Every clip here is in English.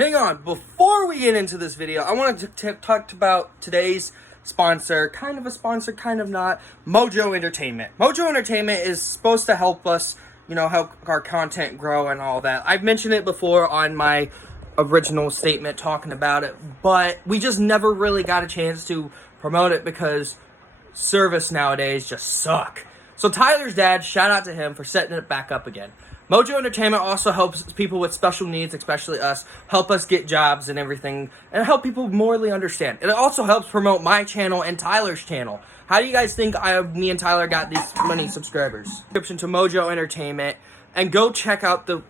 Hang on, before we get into this video, I wanted to talk about today's sponsor, kind of a sponsor, kind of not, Mojo Entertainment. Mojo Entertainment is supposed to help us, help our content grow and all that. I've mentioned it before on my original statement talking about it, but we just never really got a chance to promote it because service nowadays just suck. So Tyler's dad, shout out to him for setting it back up again. Mojo Entertainment also helps people with special needs, especially us, help us get jobs and everything, and help people morally understand. It also helps promote my channel and Tyler's channel. How do you guys think me and Tyler got these many subscribers? Subscription to Mojo Entertainment, and go check out the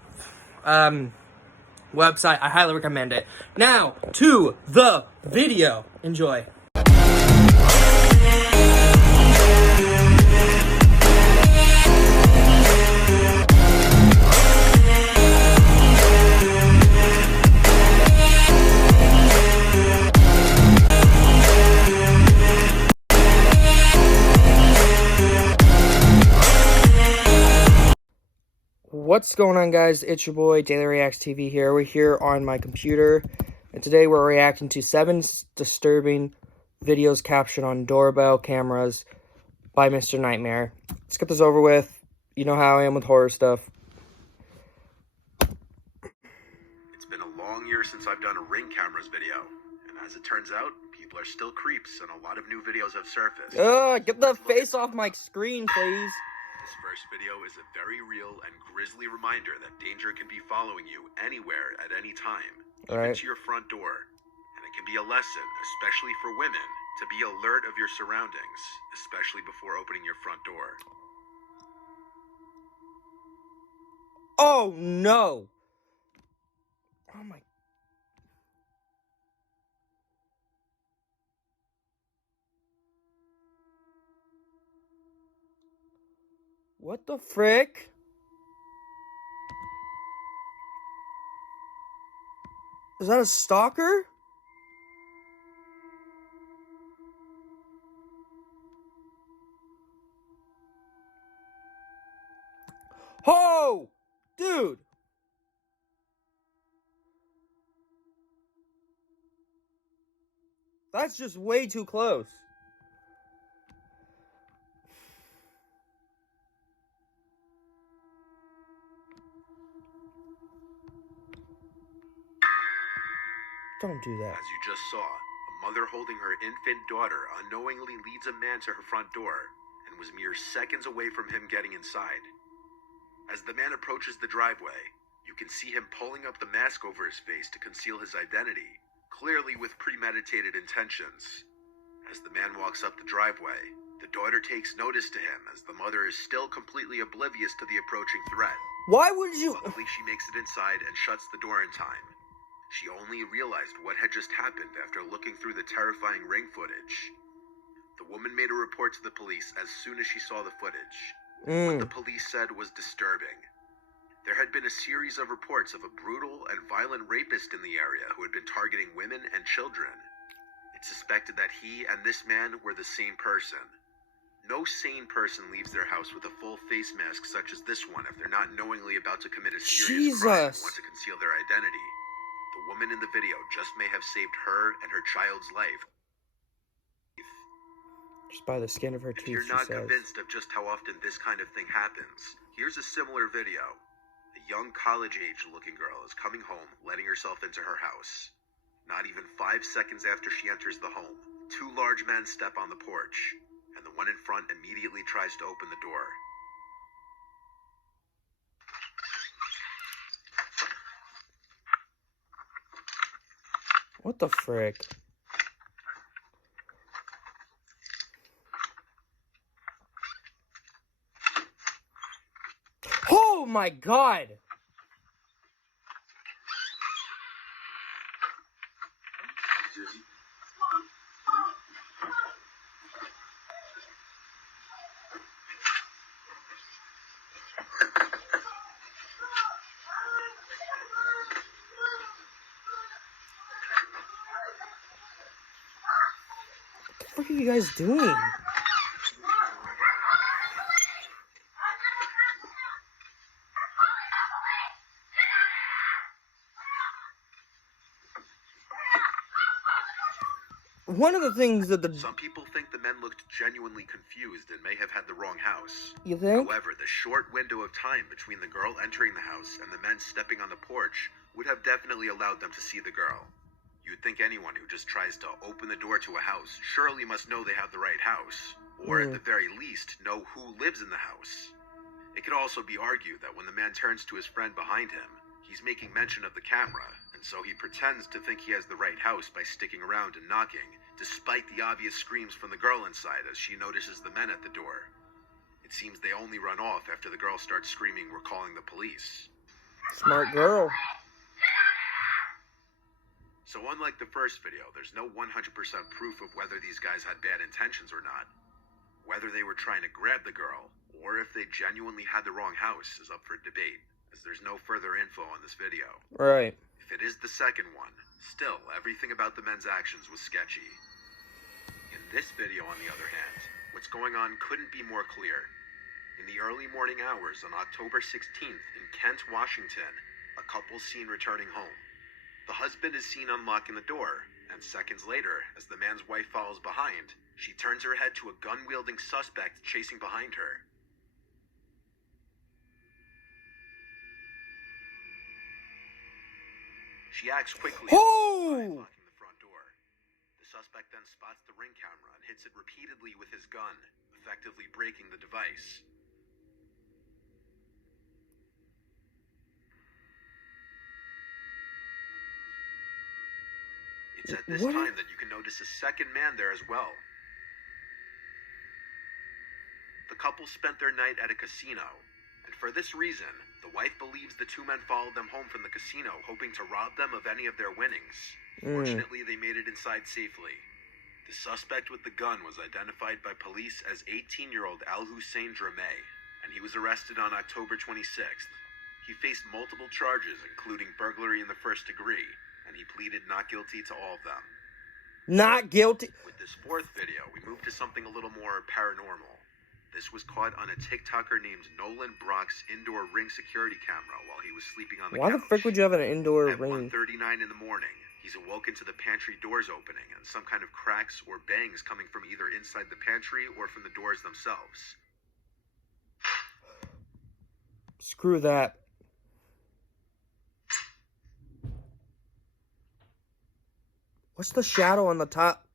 website. I highly recommend it. Now, to the video. Enjoy. What's going on, guys? It's your boy Daily Reacts TV here. We're here on my computer, and today we're reacting to 7 disturbing videos captured on doorbell cameras by Mr. Nightmare. Let's get this over with. You know how I am with horror stuff. It's been a long year since I've done a Ring cameras video, and as it turns out, people are still creeps, and a lot of new videos have surfaced. Get the face off my screen, please. This first video is a very real and grisly reminder that danger can be following you anywhere at any time, even to your front door. And it can be a lesson, especially for women, to be alert of your surroundings, especially before opening your front door. Oh no! Oh my... What the frick? Is that a stalker? Oh! Dude! That's just way too close. Don't do that. As you just saw, a mother holding her infant daughter unknowingly leads a man to her front door and was mere seconds away from him getting inside. As the man approaches the driveway, you can see him pulling up the mask over his face to conceal his identity, clearly with premeditated intentions. As the man walks up the driveway, the daughter takes notice to him as the mother is still completely oblivious to the approaching threat. Why would you... Luckily, she makes it inside and shuts the door in time. She only realized what had just happened after looking through the terrifying Ring footage. The woman made a report to the police as soon as she saw the footage. What the police said was disturbing. There had been a series of reports of a brutal and violent rapist in the area who had been targeting women and children. It's suspected that he and this man were the same person. No sane person leaves their house with a full face mask such as this one if they're not knowingly about to commit a serious crime and want to conceal their identity. The woman in the video just may have saved her and her child's life. Just by the skin of her teeth, if you're not convinced of just how often this kind of thing happens, here's a similar video. A young college-age looking girl is coming home, letting herself into her house. Not even 5 seconds after she enters the home, 2 large men step on the porch, and the one in front immediately tries to open the door. What the frick? Oh my god! What are you guys doing? one of the things that Some people think the men looked genuinely confused and may have had the wrong house. You think? However, the short window of time between the girl entering the house and the men stepping on the porch would have definitely allowed them to see the girl. You'd think anyone who just tries to open the door to a house surely must know they have the right house, or at the very least, know who lives in the house. It could also be argued that when the man turns to his friend behind him, he's making mention of the camera, and so he pretends to think he has the right house by sticking around and knocking, despite the obvious screams from the girl inside as she notices the men at the door. It seems they only run off after the girl starts screaming, "We're calling the police." Smart girl. So unlike the first video, there's no 100% proof of whether these guys had bad intentions or not. Whether they were trying to grab the girl, or if they genuinely had the wrong house, is up for debate, as there's no further info on this video. Right. If it is the second one, still, everything about the men's actions was sketchy. In this video, on the other hand, what's going on couldn't be more clear. In the early morning hours on October 16th in Kent, Washington, a couple's seen returning home. The husband is seen unlocking the door, and seconds later, as the man's wife follows behind, she turns her head to a gun-wielding suspect chasing behind her. She acts quickly, unlocking the front door. The suspect then spots the ring camera and hits it repeatedly with his gun, effectively breaking the device. It's at this time that you can notice a second man there as well. The couple spent their night at a casino, and for this reason, the wife believes the two men followed them home from the casino, hoping to rob them of any of their winnings. Fortunately, they made it inside safely. The suspect with the gun was identified by police as 18-year-old Al-Hussein Drameh, and he was arrested on October 26th. He faced multiple charges, including burglary in the first degree, and he pleaded not guilty to all of them. Not guilty? With this fourth video, we move to something a little more paranormal. This was caught on a TikToker named Nolan Brock's indoor ring security camera while he was sleeping on the couch. Why the frick would you have an indoor At ring? 1:39 in the morning, he's awoken to the pantry doors opening and some kind of cracks or bangs coming from either inside the pantry or from the doors themselves. Screw that. What's the shadow on the top?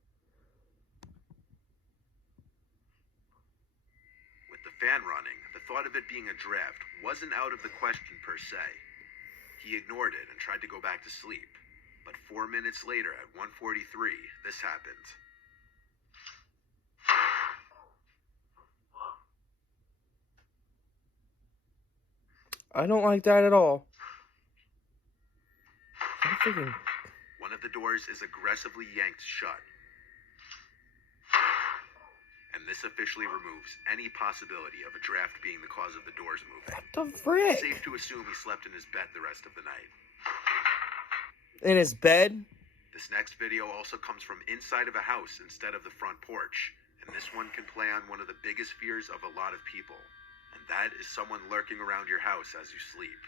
With the fan running, the thought of it being a draft wasn't out of the question per se. He ignored it and tried to go back to sleep. But 4 minutes later, at 1:43, this happened. I don't like that at all. I'm thinking... One of the doors is aggressively yanked shut. And this officially removes any possibility of a draft being the cause of the doors moving. What the frick? It's safe to assume he slept in his bed the rest of the night. In his bed? This next video also comes from inside of a house instead of the front porch, and this one can play on one of the biggest fears of a lot of people, and that is someone lurking around your house as you sleep.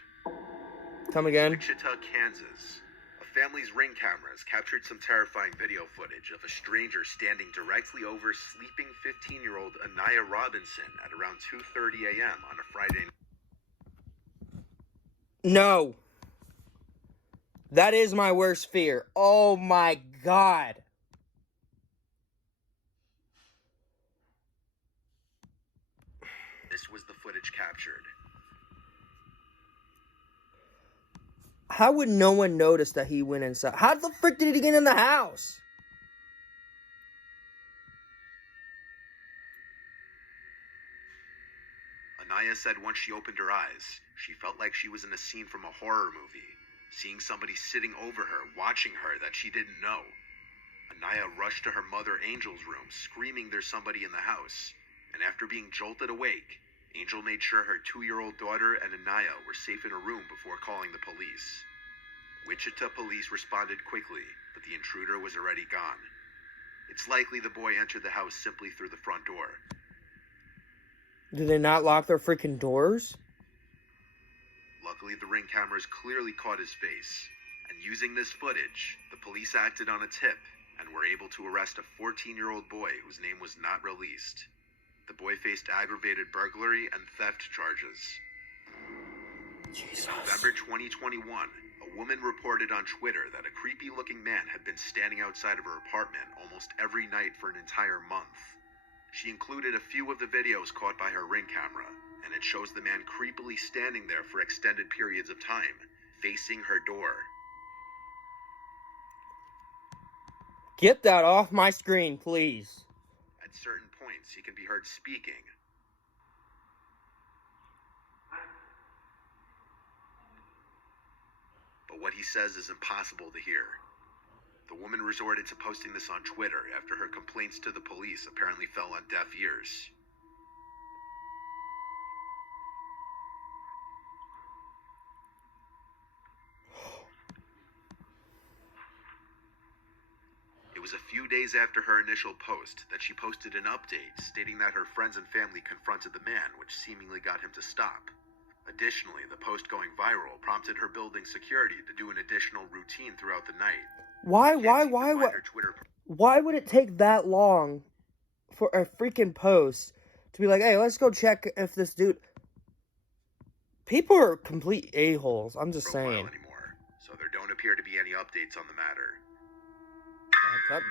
Come again? Wichita, Kansas. A family's ring cameras captured some terrifying video footage of a stranger standing directly over sleeping 15-year-old Anaya Robinson at around 2:30 a.m. on a Friday night. No. That is my worst fear. Oh my God. This was the footage captured. How would no one notice that he went inside? How the frick did he get in the house? Anaya said once she opened her eyes, she felt like she was in a scene from a horror movie, seeing somebody sitting over her, watching her that she didn't know. Anaya rushed to her mother Angel's room, screaming there's somebody in the house, and after being jolted awake, Angel made sure her 2-year-old daughter and Anaya were safe in a room before calling the police. Wichita police responded quickly, but the intruder was already gone. It's likely the boy entered the house simply through the front door. Do they not lock their freaking doors? Luckily, the ring cameras clearly caught his face, and using this footage, the police acted on a tip and were able to arrest a 14-year-old boy whose name was not released. The boy faced aggravated burglary and theft charges. Jesus. In November 2021, a woman reported on Twitter that a creepy-looking man had been standing outside of her apartment almost every night for an entire month. She included a few of the videos caught by her Ring camera, and it shows the man creepily standing there for extended periods of time, facing her door. Get that off my screen, please. At certain points, he can be heard speaking. But what he says is impossible to hear. The woman resorted to posting this on Twitter after her complaints to the police apparently fell on deaf ears. It was a few days after her initial post that she posted an update stating that her friends and family confronted the man, which seemingly got him to stop. Additionally, the post going viral prompted her building security to do an additional routine throughout the night. Why would it take that long for a freaking post to be like, hey, let's go check if this dude... People are complete a-holes, I'm just saying. Anymore, so there don't appear to be any updates on the matter. And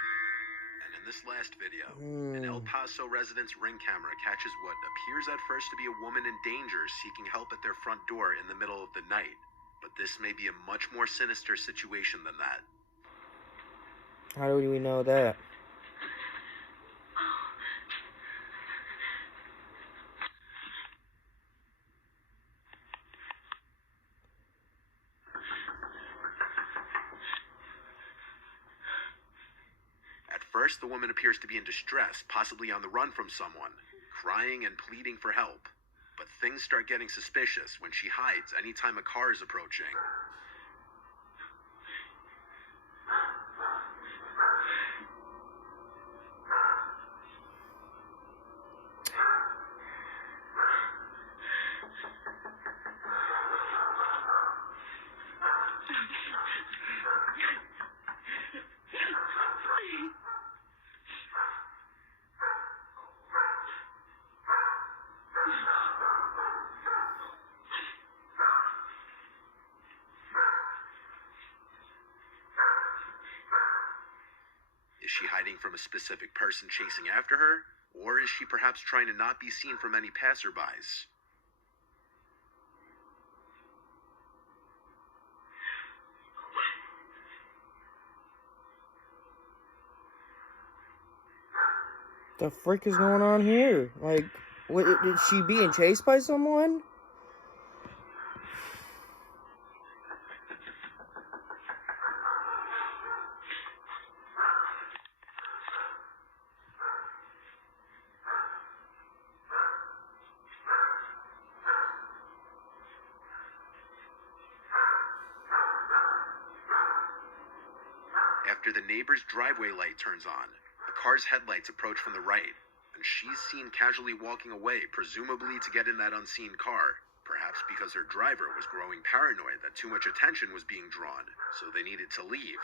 in this last video, an El Paso resident's Ring camera catches what appears at first to be a woman in danger seeking help at their front door in the middle of the night. But this may be a much more sinister situation than that. How do we know that? At first, the woman appears to be in distress, possibly on the run from someone, crying and pleading for help. But things start getting suspicious when she hides anytime a car is approaching. Is she hiding from a specific person chasing after her? Or is she perhaps trying to not be seen from any passerbys? The frick is going on here? Like, what, is she being chased by someone? After the neighbor's driveway light turns on, a car's headlights approach from the right, and she's seen casually walking away, presumably to get in that unseen car, perhaps because her driver was growing paranoid that too much attention was being drawn, so they needed to leave.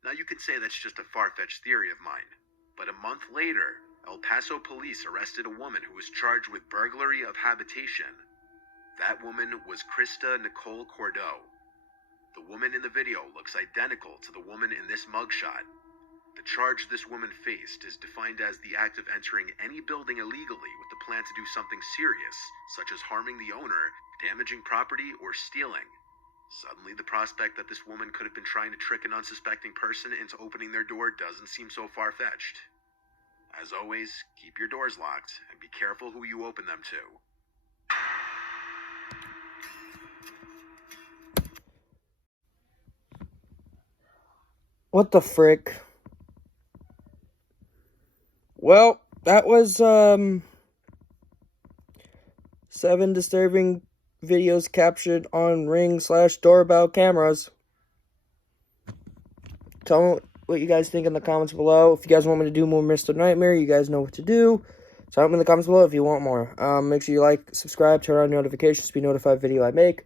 Now you could say that's just a far-fetched theory of mine, but a month later, El Paso police arrested a woman who was charged with burglary of habitation. That woman was Krista Nicole Cordeau. The woman in the video looks identical to the woman in this mugshot. The charge this woman faced is defined as the act of entering any building illegally with the plan to do something serious, such as harming the owner, damaging property, or stealing. Suddenly, the prospect that this woman could have been trying to trick an unsuspecting person into opening their door doesn't seem so far-fetched. As always, keep your doors locked and be careful who you open them to. What the frick? Well, that was 7 disturbing videos captured on Ring/Doorbell cameras. Tell me what you guys think in the comments below. If you guys want me to do more Mr. Nightmare, you guys know what to do. So help me in the comments below if you want more. Make sure you like, subscribe, turn on notifications to be notified video I make.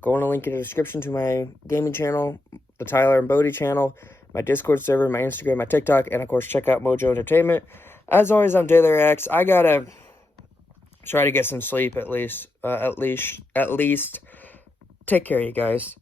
Go on a link in the description to my gaming channel, the Tyler and Bodie channel, my Discord server, my Instagram, my TikTok, and of course check out Mojo Entertainment. As always, I'm Daily Reacts. I gotta try to get some sleep at least. Take care, you guys.